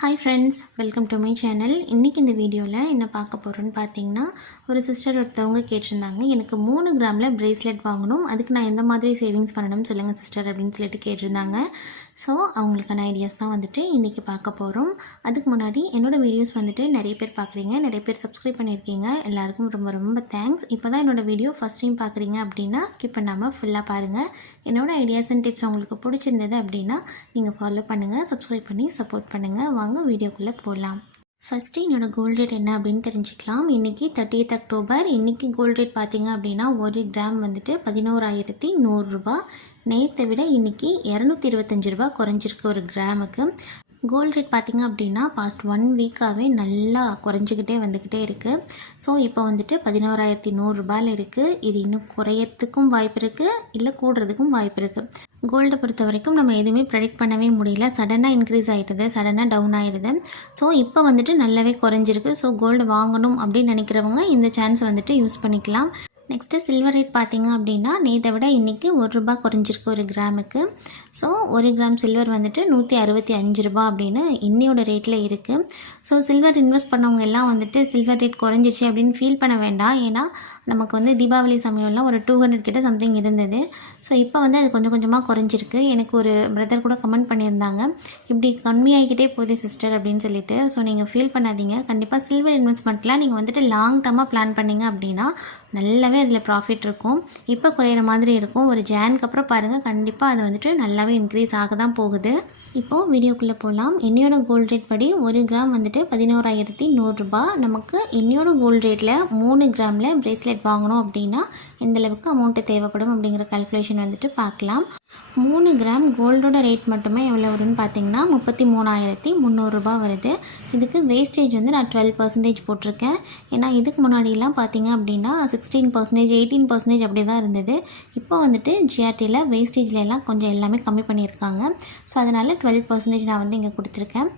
Hi friends welcome to my channel இன்றைக்கி இந்த வீடியோவில் என்ன பார்க்க போகிறோன்னு பார்த்தீங்கன்னா ஒரு சிஸ்டர் ஒருத்தவங்க கேட்டிருந்தாங்க. எனக்கு மூணு கிராமில் ப்ரேஸ்லெட் வாங்கணும். அதுக்கு நான் எந்த மாதிரி சேவிங்ஸ் பண்ணணும்னு சொல்லுங்கள் சிஸ்டர் அப்படின்னு சொல்லிட்டு கேட்டிருந்தாங்க. ஸோ அவங்களுக்கான ஐடியாஸ் தான் வந்துட்டு இன்றைக்கி பார்க்க போகிறோம் அதுக்கு முன்னாடி என்னோடய வீடியோஸ் வந்துட்டு நிறைய பேர் பார்க்குறீங்க. நிறைய பேர் சப்ஸ்கிரைப் பண்ணியிருக்கீங்க. எல்லாருக்கும் ரொம்ப ரொம்ப தேங்க்ஸ் இப்போ தான் என்னோடய வீடியோ ஃபஸ்ட் டைம் பார்க்குறீங்க அப்படின்னா ஸ்கிப் பண்ணாமல் ஃபுல்லாக பாருங்கள் என்னோடய ஐடியாஸ் அண்ட் டிப்ஸ் உங்களுக்கு பிடிச்சிருந்தது அப்படின்னா நீங்கள் ஃபாலோ பண்ணுங்கள் சப்ஸ்கிரைப் பண்ணி சப்போர்ட் பண்ணுங்கள் வாங்க வீடியோக்குள்ளே போகலாம் ஃபஸ்ட்டு என்னோடய கோல்ட் ரேட் என்ன அப்படின்னு தெரிஞ்சுக்கலாம். இன்றைக்கி தேர்ட்டியத் அக்டோபர் இன்றைக்கி கோல்ட் ரேட் பார்த்தீங்க அப்படின்னா ஒரு கிராம் வந்துட்டு பதினோராயிரத்தி நூறுரூபா நேற்றை விட இன்றைக்கி இரநூத்தி இருபத்தஞ்சி ரூபா குறைஞ்சிருக்கு ஒரு கிராமுக்கு கோல்ட் ரேட் பார்த்திங்க அப்படின்னா பாஸ்ட் ஒன் வீக்காகவே நல்லா குறைஞ்சிக்கிட்டே வந்துக்கிட்டே இருக்குது ஸோ இப்போ வந்துட்டு பதினோராயிரத்தி நூறுரூபாயில் இருக்குது இது இன்னும் குறையறதுக்கும் வாய்ப்பு இருக்குது இல்லை கூடுறதுக்கும் வாய்ப்பு இருக்குது கோல்டை பொறுத்த வரைக்கும் நம்ம எதுவுமே ப்ரெடிக்ட் பண்ணவே முடியல. சடனாக இன்க்ரீஸ் ஆகிடுது சடனாக டவுன் ஆகிடுது ஸோ இப்போ வந்துட்டு நல்லாவே குறைஞ்சிருக்கு. ஸோ கோல்டு வாங்கணும் அப்படின்னு நினைக்கிறவங்க இந்த சான்ஸ் வந்துட்டு யூஸ் பண்ணிக்கலாம். நெக்ஸ்ட்டு சில்வர் ரேட் பார்த்திங்க அப்படின்னா நேற்றை விட இன்றைக்கி ஒரு ரூபா குறைஞ்சிருக்கு ஒரு கிராமுக்கு. ஸோ ஒரு கிராம் சில்வர் வந்துட்டு நூற்றி அறுபத்தி அஞ்சு ரூபா அப்படின்னு இன்னையோட ரேட்டில் இருக்குது ஸோ சில்வர் இன்வெஸ்ட் பண்ணவங்க எல்லாம் வந்துட்டு சில்வர் ரேட் குறைஞ்சிச்சு அப்படின்னு ஃபீல் பண்ண வேண்டாம். ஏன்னா நமக்கு வந்து தீபாவளி சமயம்லாம் ஒரு டூ ஹண்ட்ரட் கிட்ட சம்திங் இருந்தது. ஸோ இப்போ வந்து அது கொஞ்சம் கொஞ்சமாக குறைஞ்சிருக்கு. எனக்கு ஒரு பிரதர் கூட கமெண்ட் பண்ணியிருந்தாங்க. இப்படி கம்மியாகிக்கிட்டே போகுது சிஸ்டர் அப்படின்னு சொல்லிட்டு. ஸோ நீங்கள் ஃபீல் பண்ணாதீங்க. கண்டிப்பாக சில்வர் இன்வெஸ்ட்மெண்ட்லாம் நீங்கள் வந்துட்டு லாங் டர்மாக பிளான் பண்ணீங்க அப்படின்னா நல்லாவே அதில் ப்ராஃபிட் இருக்கும். இப்போ குறையிற மாதிரி இருக்கும். ஒரு ஜேனுக்கு அப்புறம் பாருங்கள் கண்டிப்பாக அது வந்துட்டு நல்லாவே இன்க்ரீஸ் ஆக தான் போகுது. இப்போது வீடியோக்குள்ளே போகலாம் என்னையோட கோல்ட் ரேட் படி ஒரு கிராம் வந்துட்டு பதினோராயிரத்தி நூறுரூபா நமக்கு என்னையோட கோல்ட் ரேட்டில் மூணு கிராமில் ப்ரேஸ்லெட் வாங்கணும் அப்படின்னா எந்த அளவுக்கு அமௌண்ட்டு தேவைப்படும் அப்படிங்கிற கல்குலேஷன் வந்துட்டு பார்க்கலாம். மூணு கிராம் கோல்டோட ரேட் மட்டுமே எவ்வளோ வரும்னு பார்த்தீங்கன்னா முப்பத்தி மூணாயிரத்தி முந்நூறுரூபா வருது. இதுக்கு வேஸ்டேஜ் வந்து நான் டுவெல் பர்சன்டேஜ் போட்டிருக்கேன். ஏன்னா இதுக்கு முன்னாடிலாம் பார்த்தீங்க அப்படின்னா சிக்ஸ்டீன் பர்சன்டேஜ் எயிட்டீன் பர்சன்டேஜ் அப்படி தான் இருந்தது. இப்போ வந்துட்டு ஜிஆர்டியில் வேஸ்டேஜில் எல்லாம் கொஞ்சம் எல்லாமே கம்மி பண்ணியிருக்காங்க. ஸோ அதனால் டுவெல் பர்சன்டேஜ் நான் வந்து இங்கே கொடுத்துருக்கேன்.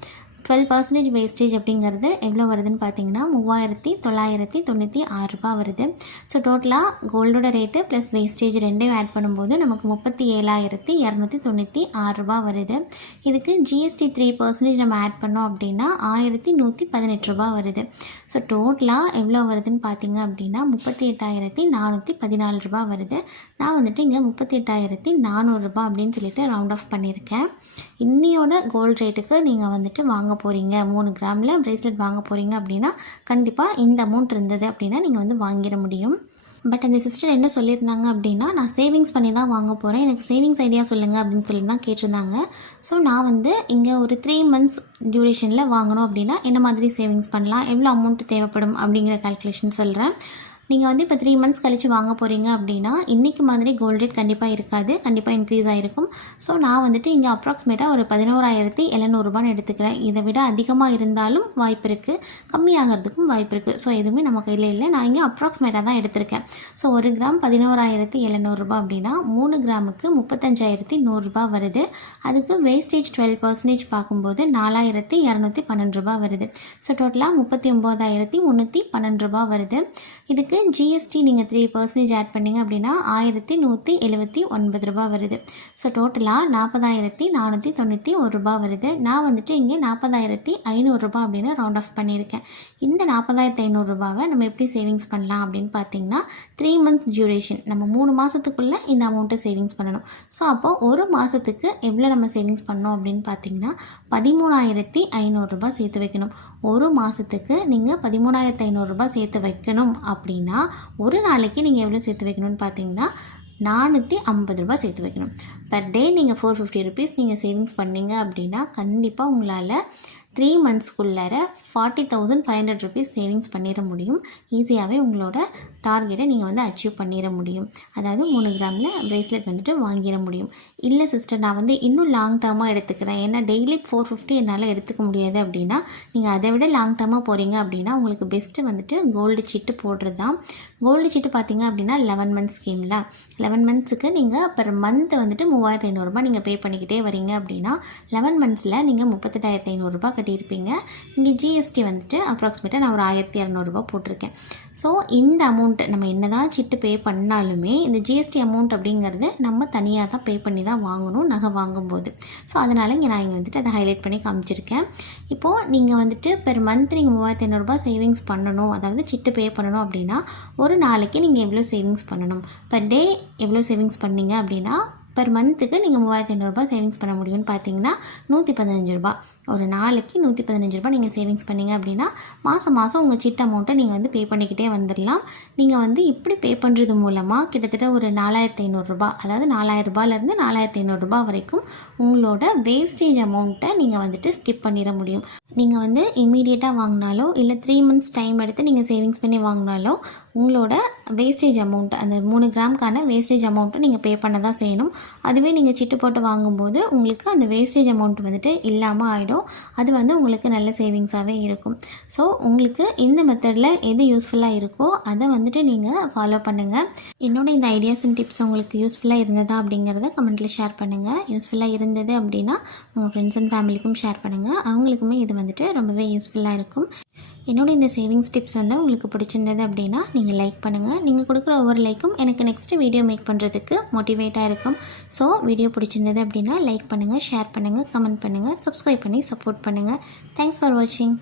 டுவெல் பர்சன்டேஜ் வேஸ்டேஜ் அப்படிங்கிறது எவ்வளோ வருதுன்னு பார்த்தீங்கன்னா மூவாயிரத்தி தொள்ளாயிரத்தி தொண்ணூற்றி ஆறு ரூபாய் வருது. ஸோ டோட்டலாக கோல்டோட ரேட்டு ப்ளஸ் வேஸ்டேஜ் ரெண்டையும் ஆட் பண்ணும்போது நமக்கு முப்பத்தி ஏழாயிரத்தி இரநூத்தி தொண்ணூற்றி ஆறு ரூபாய் வருது. இதுக்கு ஜிஎஸ்டி த்ரீ பர்சன்டேஜ் நம்ம ஆட் பண்ணோம் அப்படின்னா ஆயிரத்தி நூற்றி பதினெட்டு ரூபாய் வருது. ஸோ டோட்டலாக எவ்வளோ வருதுன்னு பார்த்தீங்க அப்படின்னா முப்பத்தி எட்டாயிரத்தி நானூற்றி பதினாலு ரூபாய் வருது. நான் வந்துட்டு இங்கே முப்பத்தி எட்டாயிரத்தி நானூறுரூபா அப்படின்னு சொல்லிட்டு ரவுண்ட் ஆஃப் பண்ணியிருக்கேன். இன்னியோட கோல்ட் ரேட்டுக்கு நீங்கள் வந்துட்டு வாங்க போகிறீங்க மூணு கிராமில் ப்ரேஸ்லெட் வாங்க போகிறீங்க அப்படின்னா கண்டிப்பாக இந்த அமௌண்ட் இருந்தது அப்படின்னா நீங்கள் வந்து வாங்கிட முடியும். பட் அந்த சிஸ்டர் என்ன சொல்லியிருந்தாங்க அப்படின்னா நான் சேவிங்ஸ் பண்ணி தான் வாங்க போகிறேன் எனக்கு சேவிங்ஸ் ஐடியா சொல்லுங்கள் அப்படின்னு சொல்லி தான் கேட்டிருந்தாங்க. ஸோ நான் வந்து இங்கே ஒரு த்ரீ மந்த்ஸ் டியூரேஷனில் வாங்கணும் அப்படின்னா என்ன மாதிரி சேவிங்ஸ் பண்ணலாம்? எவ்வளோ அமௌண்ட் தேவைப்படும் அப்படிங்கிற கால்குலேஷன் சொல்கிறேன் நீங்கள் வந்து இப்போ த்ரீ மந்த்ஸ் கழித்து வாங்க போகிறீங்க அப்படின்னா இன்றைக்கி மாதிரி கோல்ட் ரேட் கண்டிப்பாக இருக்காது. கண்டிப்பாக இன்க்ரீஸ் ஆகிருக்கும் ஸோ நான் வந்துட்டு இங்கே அப்ராக்சிமேட்டாக ஒரு பதினோராயிரத்தி எழுநூறுபான்னு எடுத்துக்கிறேன். இதை விட அதிகமாக இருந்தாலும் வாய்ப்பு இருக்குது கம்மியாகிறதுக்கும் வாய்ப்பு இருக்குது ஸோ எதுவுமே நம்ம கையில் இல்லை. நான் இங்கே அப்ராக்சிமேட்டாக தான் எடுத்திருக்கேன். ஸோ ஒரு கிராம் பதினோராயிரத்தி எழுநூறுபா அப்படின்னா மூணு கிராமுக்கு முப்பத்தஞ்சாயிரத்தி நூறுரூபா வருது. அதுக்கு வேஸ்டேஜ் டுவெல் பர்சன்டேஜ் பார்க்கும்போது நாலாயிரத்தி இரநூத்தி பன்னெண்டு ரூபா வருது. ஸோ டோட்டலாக முப்பத்தி ஒம்போதாயிரத்தி முந்நூற்றி பன்னெண்டு ரூபா வருது. இதுக்கு ஜிஎஸ்டி நீங்கள் த்ரீ பர்சன்டேஜ் ஆட் பண்ணிங்க அப்படின்னா ஆயிரத்தி நூற்றி எழுபத்தி ஒன்பது ரூபா வருது. ஸோ டோட்டலாக நாற்பதாயிரத்தி நானூற்றி தொண்ணூற்றி ஒரு ரூபா வருது. நான் வந்துட்டு இங்கே நாற்பதாயிரத்தி ஐநூறுரூபா அப்படின்னு ரவுண்ட் ஆஃப் பண்ணியிருக்கேன். இந்த நாற்பதாயிரத்தி ஐநூறுரூபாவை நம்ம எப்படி சேவிங்ஸ் பண்ணலாம் அப்படின்னு பார்த்தீங்கன்னா த்ரீ மந்த் டியூரேஷன் நம்ம மூணு மாதத்துக்குள்ளே இந்த அமௌண்ட்டை சேவிங்ஸ் பண்ணணும். ஸோ அப்போது ஒரு மாதத்துக்கு எவ்வளோ நம்ம சேவிங்ஸ் பண்ணோம் அப்படின்னு பார்த்தீங்கன்னா பதிமூணாயிரத்தி ஐநூறுரூபா சேர்த்து வைக்கணும். ஒரு மாதத்துக்கு நீங்கள் பதிமூணாயிரத்தி ஐநூறுரூபா சேர்த்து வைக்கணும் அப்படின்னா ஒரு நாளைக்கு நீங்கள் எவ்வளோ சேர்த்து வைக்கணும்னு பார்த்தீங்கன்னா நானூற்றி ஐம்பது ரூபா சேர்த்து வைக்கணும். பர் டே நீங்கள் ஃபோர் ஃபிஃப்டி ருபீஸ் நீங்கள் சேவிங்ஸ் பண்ணீங்க அப்படின்னா கண்டிப்பாக உங்களால் three மந்த்ஸ்க்குள்ளார forty thousand five hundred rupees savings பண்ணிட முடியும். ஈஸியாகவே உங்களோட டார்கெட்டை நீங்கள் வந்து அச்சீவ் பண்ணிட முடியும். அதாவது மூணு கிராமில் ப்ரேஸ்லெட் வந்துட்டு வாங்கிட முடியும். இல்லை சிஸ்டர் நான் வந்து இன்னும் லாங் டேர்மாக எடுத்துக்கிறேன். ஏன்னா டெய்லி ஃபோர் ஃபிஃப்டி என்னால் எடுத்துக்க முடியாது அப்படின்னா நீங்கள் அதை விட லாங் டேர்மாக போகிறீங்க அப்படின்னா உங்களுக்கு பெஸ்ட்டு வந்துட்டு கோல்டு சீட்டு போடுறது தான் கோல்டு சீட்டு பார்த்தீங்க அப்படின்னா லெவன் மந்த்ஸ் ஸ்கீமில் லெவன் மந்த்ஸுக்கு நீங்கள் பர் மந்த் வந்துட்டு மூவாயிரத்து ஐநூறுரூபா நீங்கள் பே பண்ணிக்கிட்டே வரீங்க அப்படின்னா லெவன் மந்த்ஸில் நீங்கள் முப்பத்தெட்டாயிரத்து ஐநூறுரூபா கட்டியிருப்பீங்க. இங்கே ஜிஎஸ்டி வந்துட்டு அப்ராக்சிமேட்டாக நான் ஒரு ஆயிரத்தி இரநூறுபா போட்டிருக்கேன். ஸோ இந்த அமௌண்ட்டு நம்ம என்னதான் சிட்டு பே பண்ணாலுமே இந்த ஜிஎஸ்டி அமௌண்ட் அப்படிங்கிறது நம்ம தனியாக தான் பே பண்ணி தான் வாங்கணும் நகை வாங்கும்போது. ஸோ அதனால் இங்கே நான் இங்கே வந்துட்டு அதை ஹைலைட் பண்ணி காமிச்சிருக்கேன். இப்போது நீங்கள் வந்துட்டு பெர் மந்த் நீங்கள் மூவாயிரத்தி ஐநூறுரூபா சேவிங்ஸ் பண்ணணும். அதாவது சிட்டு பே பண்ணணும் அப்படின்னா ஒரு நாளைக்கு நீங்கள் எவ்வளோ சேவிங்ஸ் பண்ணணும்? பர் டே எவ்வளோ சேவிங்ஸ் பண்ணீங்க அப்படின்னா பர் மந்த்துக்கு நீங்கள் மூவாயிரத்தி ஐநூறுரூபா சேவிங்ஸ் பண்ண முடியும்னு பார்த்தீங்கன்னா நூற்றி பதினஞ்சு ரூபா ஒரு நாளைக்கு நூற்றி பதினஞ்சு ரூபா நீங்கள் சேவிங்ஸ் பண்ணீங்க அப்படின்னா மாதம் மாதம் உங்கள் சிட் அமௌண்ட்டை நீங்கள் வந்து பே பண்ணிக்கிட்டே வந்துடலாம் நீங்கள் வந்து இப்படி பே பண்ணுறது மூலமாக கிட்டத்தட்ட ஒரு நாலாயிரத்தி ஐநூறுரூபா அதாவது நாலாயிரரூபாலேருந்து நாலாயிரத்தி ஐநூறுரூபா வரைக்கும் உங்களோட வேஸ்டேஜ் அமௌண்ட்டை நீங்கள் வந்துட்டு ஸ்கிப் பண்ணிட முடியும். நீங்கள் வந்து இம்மீடியட்டாக வாங்கினாலோ இல்லை த்ரீ மந்த்ஸ் டைம் எடுத்து நீங்கள் சேவிங்ஸ் பண்ணி வாங்கினாலோ உங்களோட வேஸ்டேஜ் அமௌண்ட் அந்த மூணு கிராம்க்கான வேஸ்டேஜ் அமௌண்ட்டை நீங்கள் பே பண்ண தான் செய்யணும். அதுவே நீங்கள் சிட்டு போட்டு வாங்கும்போது உங்களுக்கு அந்த வேஸ்டேஜ் அமௌண்ட் வந்துட்டு இல்லாமல் ஆகிடும் அது வந்து உங்களுக்கு நல்ல சேவிங்ஸாகவே இருக்கும். ஸோ உங்களுக்கு இந்த மெத்தடில் எது யூஸ்ஃபுல்லாக இருக்கோ அதை வந்துட்டு நீங்கள் ஃபாலோ பண்ணுங்கள் என்னோட இந்த ஐடியாஸ் அண்ட் டிப்ஸ் உங்களுக்கு யூஸ்ஃபுல்லாக இருந்ததா அப்படிங்கிறத கமெண்ட்டில் ஷேர் பண்ணுங்கள் யூஸ்ஃபுல்லாக இருந்தது அப்படின்னா உங்கள் ஃப்ரெண்ட்ஸ் அண்ட் ஃபேமிலிக்கும் ஷேர் பண்ணுங்கள் அவங்களுக்குமே இது வந்துட்டு ரொம்பவே யூஸ்ஃபுல்லாக இருக்கும். என்னோட இந்த சேவிங்ஸ் டிப்ஸ் வந்து உங்களுக்கு பிடிச்சிருந்தது அப்படின்னா நீங்கள் லைக் பண்ணுங்கள் நீங்கள் கொடுக்குற ஒவ்வொரு லைக்கும் எனக்கு நெக்ஸ்ட் வீடியோ மேக் பண்ணுறதுக்கு மோட்டிவேட்டாக இருக்கும். ஸோ வீடியோ பிடிச்சிருந்தது அப்படின்னா லைக் பண்ணுங்கள் ஷேர் பண்ணுங்கள் கமெண்ட் பண்ணுங்கள் சப்ஸ்கிரைப் பண்ணி சப்போர்ட் பண்ணுங்கள் தேங்க்ஸ் ஃபார் வாட்சிங்